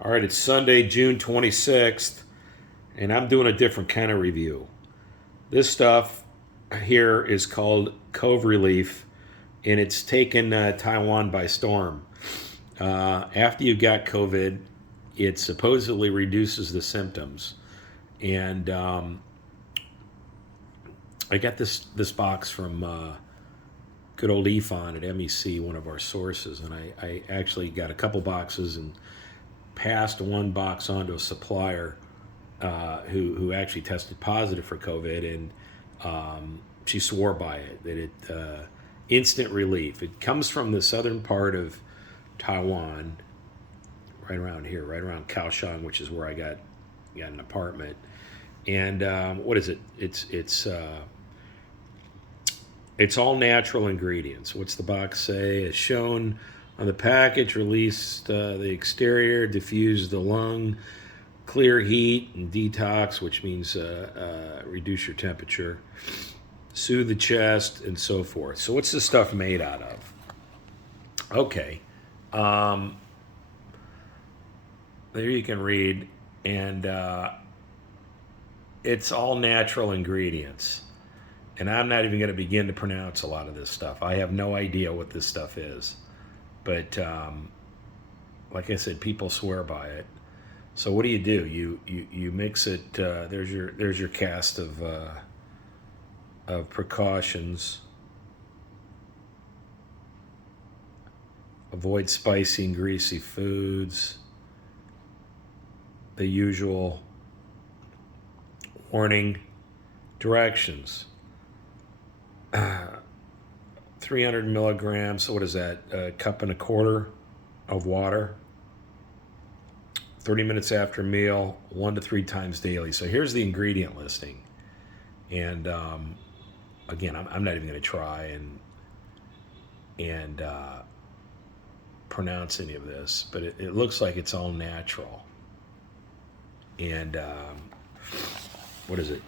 All right, it's Sunday, June 26th, and I'm doing a different kind of review. This stuff here is called COV relief, and it's taken Taiwan by storm. After you got COVID, it supposedly reduces the symptoms. And I got this box from good old EFON at MEC, one of our sources, and I actually got a couple boxes and passed one box on to a supplier who actually tested positive for COVID, and she swore by it, that it instant relief. It comes from the southern part of Taiwan, right around here, right around Kaohsiung, which is where I got an apartment. And what is it? It's all natural ingredients. What's the box say? As shown on the package, release the exterior, diffuse the lung, clear heat and detox, which means reduce your temperature, soothe the chest, and so forth. So what's this stuff made out of? Okay. There you can read, and it's all natural ingredients. And I'm not even going to begin to pronounce a lot of this stuff. I have no idea what this stuff is. But like I said, people swear by it. So what do? You mix it. There's your cast of precautions. Avoid spicy and greasy foods. The usual warning directions. 300 milligrams, so what is that? A cup and a quarter of water. 30 minutes after meal, 1 to 3 times daily. So here's the ingredient listing. And again, I'm not even going to try and pronounce any of this, but it looks like it's all natural. And what is it?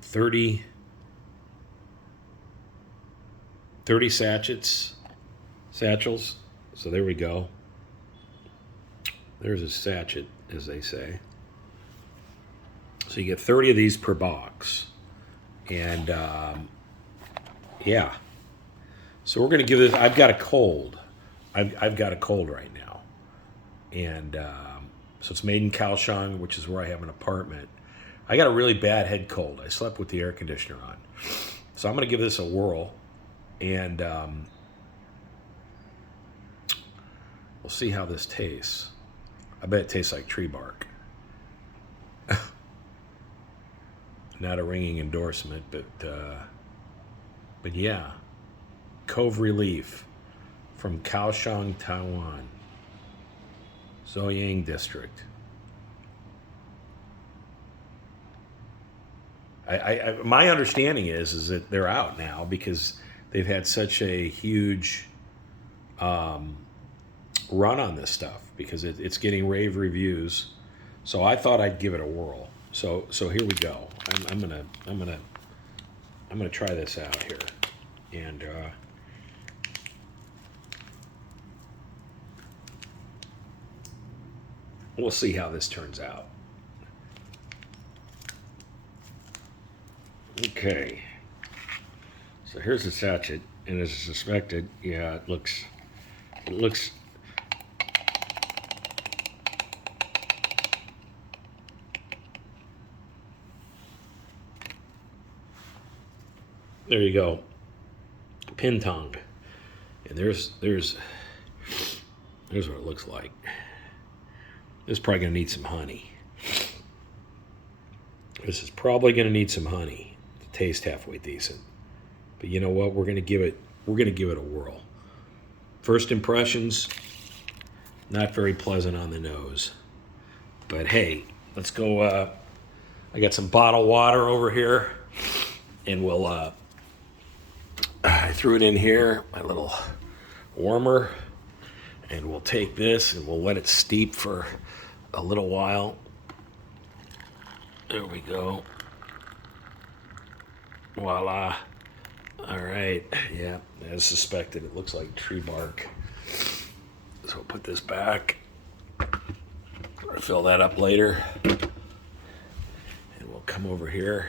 30 satchels. So there we go. There's a sachet, as they say. So you get 30 of these per box. And yeah. So we're going to give this, I've got a cold. I've got a cold right now. And so it's made in Kaohsiung, which is where I have an apartment. I got a really bad head cold. I slept with the air conditioner on. So I'm going to give this a whirl. And we'll see how this tastes. I bet it tastes like tree bark. Not a ringing endorsement, but yeah. COV relief from Kaohsiung, Taiwan. Zoyang District. My understanding is that they're out now because they've had such a huge run on this stuff because it's getting rave reviews. So I thought I'd give it a whirl. So here we go. I'm gonna try this out here, and we'll see how this turns out. Okay. So here's the sachet, and as I suspected, yeah, it looks. There you go, Pintong, and there's what it looks like. This is probably gonna need some honey. This is probably gonna need some honey to taste halfway decent. But you know what? We're gonna give it a whirl. First impressions, not very pleasant on the nose. But hey, let's go. I got some bottled water over here, and we'll. I threw it in here, my little warmer, and we'll take this and we'll let it steep for a little while. There we go. Voila. All right. Yeah, as suspected, it looks like tree bark. So we'll put this back. going to fill that up later. And we'll come over here.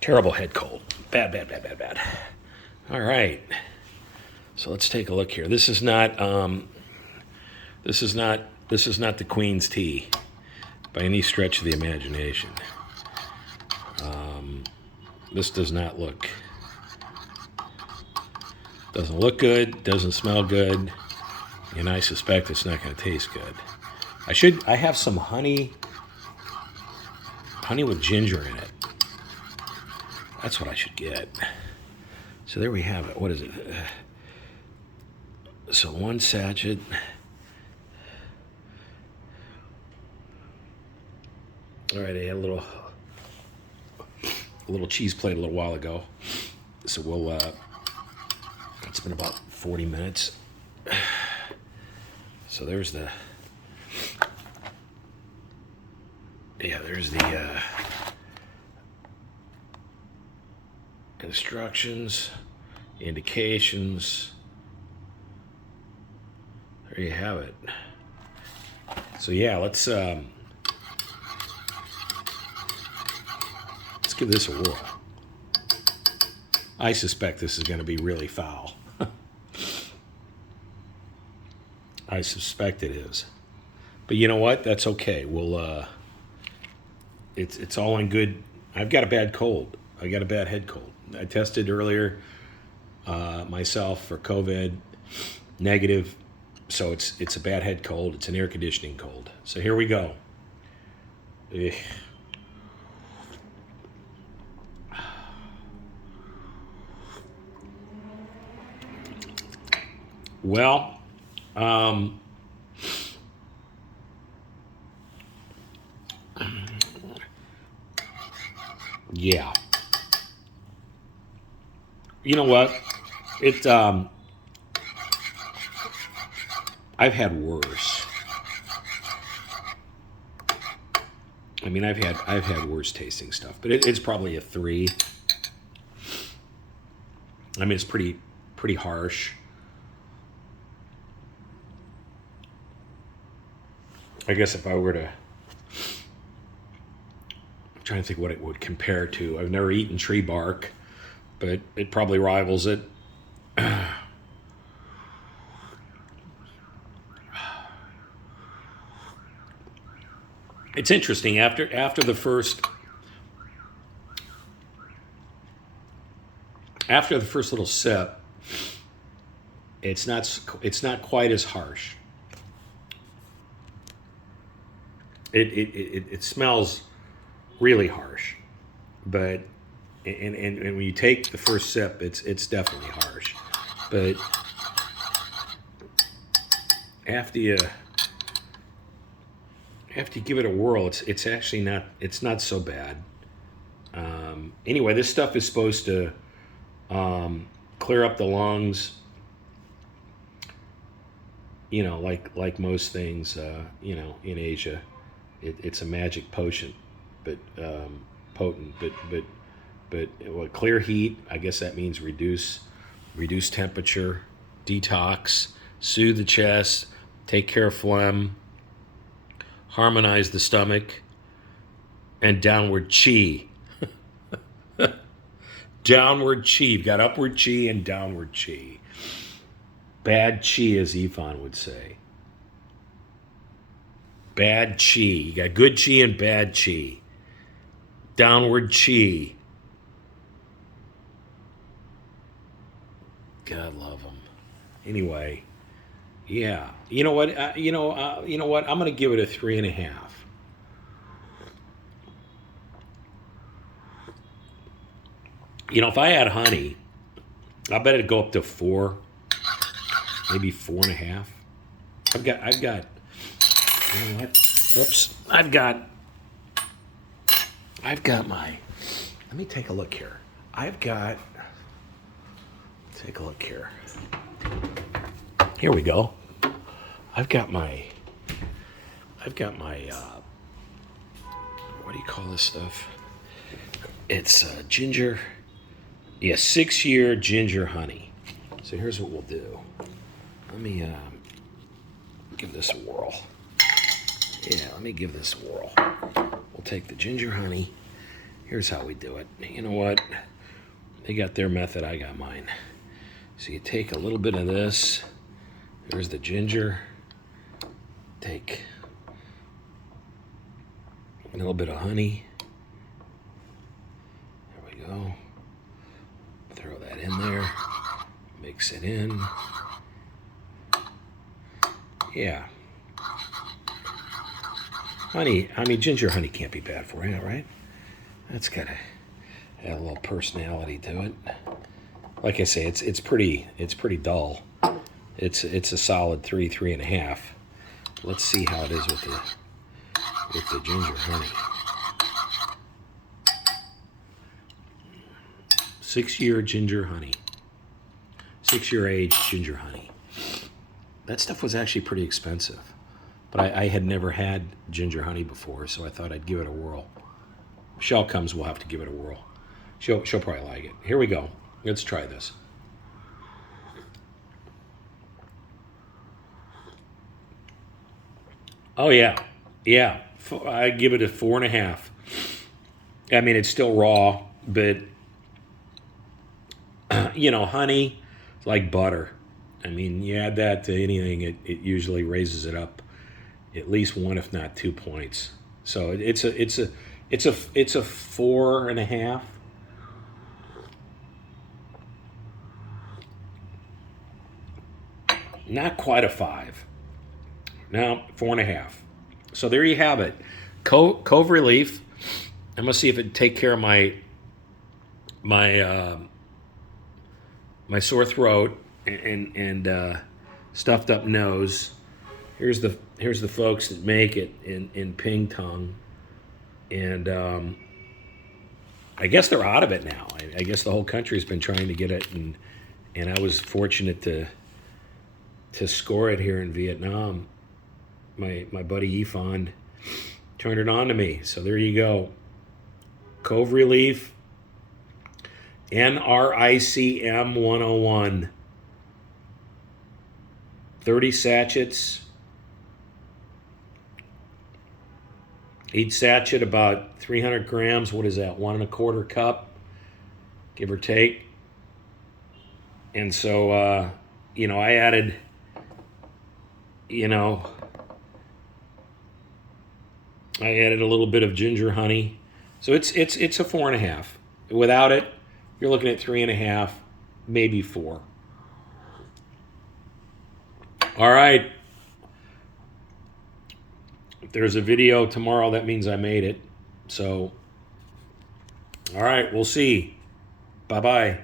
Terrible head cold. Bad. All right. So let's take a look here. This is not the Queen's tea by any stretch of the imagination. This doesn't look good, doesn't smell good, and I suspect it's not going to taste good. I have some honey with ginger in it. That's what I should get. So there we have it. What is it? So 1 sachet. All right, I had a little cheese plate a little while ago. So we'll, it's been about 40 minutes. So there's the instructions, indications. There you have it. So yeah, let's give this a whirl. I suspect this is going to be really foul. I suspect it is. But you know what? That's okay. We'll it's all in good. I've got a bad cold. I got a bad head cold. I tested earlier myself for COVID, negative. So it's a bad head cold. It's an air conditioning cold. So here we go. Ugh. Well, yeah. You know what? I've had worse. I mean, I've had worse tasting stuff, but it's probably a 3. I mean, it's pretty harsh. I guess if I were to, I'm trying to think what it would compare to. I've never eaten tree bark, but it probably rivals it. It's interesting. After the first little sip, it's not quite as harsh. It smells really harsh, but and when you take the first sip, it's definitely harsh, but after you give it a whirl, it's actually not so bad. Anyway, this stuff is supposed to clear up the lungs. You know, like most things, you know, in Asia, it's a magic potion, but potent. But what, clear heat? I guess that means reduce temperature, detox, soothe the chest, take care of phlegm, harmonize the stomach, and downward chi. Downward chi. You've got upward chi and downward chi. Bad chi, as Ifan would say. Bad chi. You got good chi and bad chi. Downward chi. God love them. Anyway, yeah. You know what? You know what? I'm going to give it a 3.5. You know, if I had honey, I bet it'd go up to 4, maybe 4.5. I've got. You know what? Oops. I've got my. Let me take a look here. Take a look here. Here we go. I've got my. What do you call this stuff? It's ginger. Yeah, 6-year ginger honey. So here's what we'll do. Let me give this a whirl. Yeah, let me give this a whirl. We'll take the ginger honey. Here's how we do it. You know what? They got their method, I got mine. So you take a little bit of this. There's the ginger. Take a little bit of honey. There we go. Throw that in there. Mix it in. Yeah. Honey, I mean, ginger honey can't be bad for you, right? That's got to add a little personality to it. Like I say, it's pretty dull. It's a solid 3.5. Let's see how it is with the ginger honey. 6-year ginger honey. 6-year age ginger honey. That stuff was actually pretty expensive. But I had never had ginger honey before, so I thought I'd give it a whirl. Michelle comes, we'll have to give it a whirl. She'll probably like it. Here we go. Let's try this. Oh, yeah. Yeah. I give it a 4.5. I mean, it's still raw, but, honey is like butter. I mean, you add that to anything, it usually raises it up at least 1, if not 2 points. So it's a 4.5. Not quite a 5. No, 4.5. So there you have it. Cove Relief. I'm gonna see if it take care of my sore throat and stuffed up nose. Here's the folks that make it in Pingtung, and I guess they're out of it now. I guess the whole country's been trying to get it, and I was fortunate to score it here in Vietnam. My buddy Yifan turned it on to me, so there you go. Cove Relief, NRICM 101, 30 sachets. Each sachet about 300 grams. What is that? 1.25 cup, give or take. And so, I added, I added a little bit of ginger honey. So it's a 4.5. Without it, you're looking at 3.5, maybe 4. All right. If there's a video tomorrow, that means I made it. So, all right, we'll see. Bye-bye.